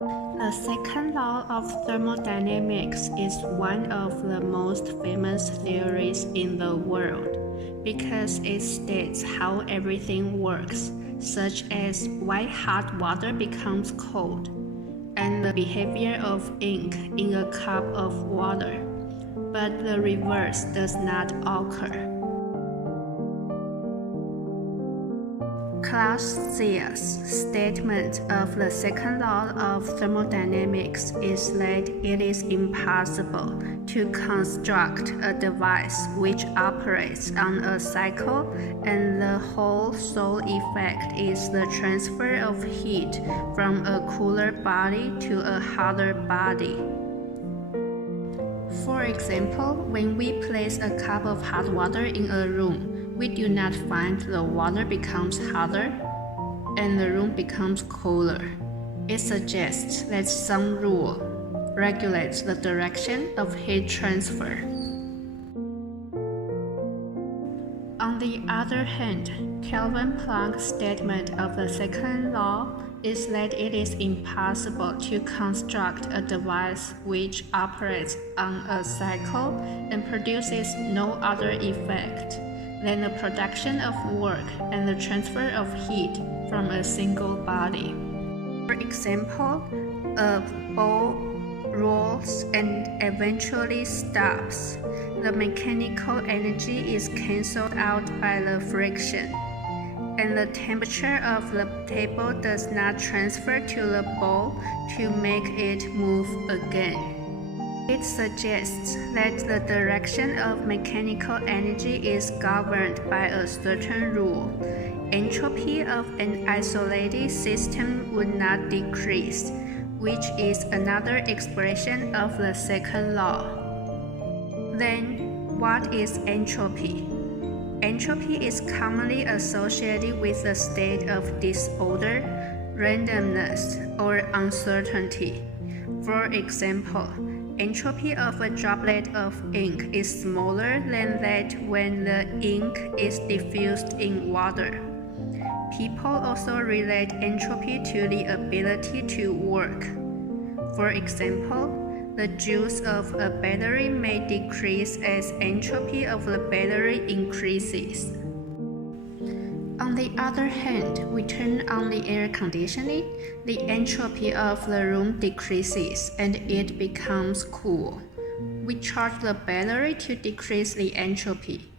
The second law of thermodynamics is one of the most famous theories in the world because it states how everything works, such as why hot water becomes cold, and the behavior of ink in a cup of water. But the reverse does not occur. Clausius' statement of the second law of thermodynamics is that it is impossible to construct a device which operates on a cycle, and the whole sole effect is the transfer of heat from a cooler body to a hotter body. For example, when we place a cup of hot water in a room, we do not find the water becomes hotter and the room becomes cooler. It suggests that some rule regulates the direction of heat transfer. On the other hand, Kelvin Planck's statement of the second law is that it is impossible to construct a device which operates on a cycle and produces no other effect than the production of work and the transfer of heat from a single body. For example, a ball rolls and eventually stops. The mechanical energy is cancelled out by the friction, and the temperature of the table does not transfer to the ball to make it move again. It suggests that the direction of mechanical energy is governed by a certain rule. Entropy of an isolated system would not decrease, which is another expression of the second law. Then, what is entropy? Entropy is commonly associated with a state of disorder, randomness, or uncertainty. For example, entropy of a droplet of ink is smaller than that when the ink is diffused in water. People also relate entropy to the ability to work. For example, the juice of a battery may decrease as entropy of the battery increases. On the other hand, we turn on the air conditioning, the entropy of the room decreases and it becomes cool. We charge the battery to decrease the entropy.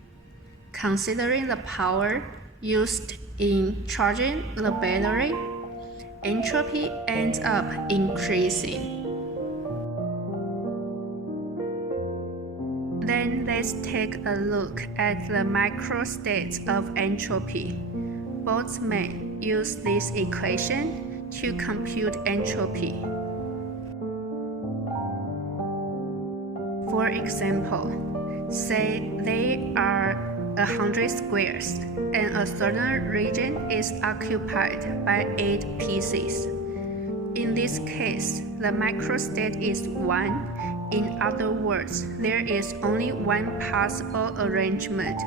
Considering the power used in charging the battery, entropy ends up increasing. Then let's take a look at the microstates of entropy. Boltzmann used this equation to compute entropy. For example, say there are 100 squares and a certain region is occupied by 8 pieces. In this case, the microstate is 1. In other words, there is only one possible arrangement.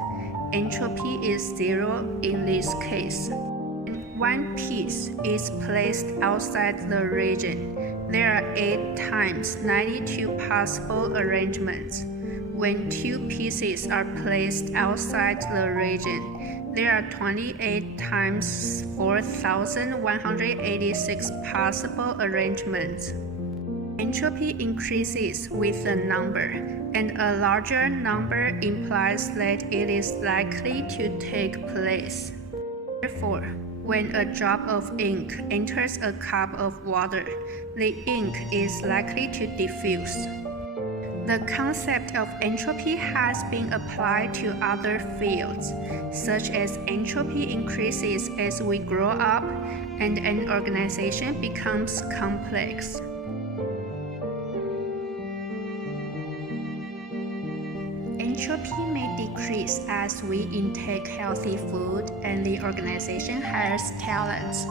Entropy is 0 in this case. When one piece is placed outside the region, there are 8 times 92 possible arrangements. When 2 pieces are placed outside the region, there are 28 times 4,186 possible arrangements. Entropy increases with the number, and a larger number implies that it is likely to take place. Therefore, when a drop of ink enters a cup of water, the ink is likely to diffuse. The concept of entropy has been applied to other fields, such as entropy increases as we grow up and an organization becomes complex. Entropy may decrease as we intake healthy food and the organization hires talents.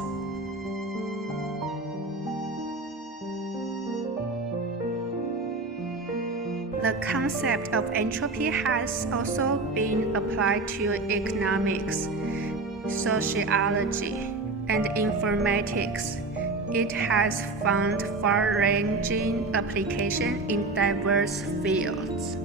The concept of entropy has also been applied to economics, sociology, and informatics. It has found far-ranging application in diverse fields.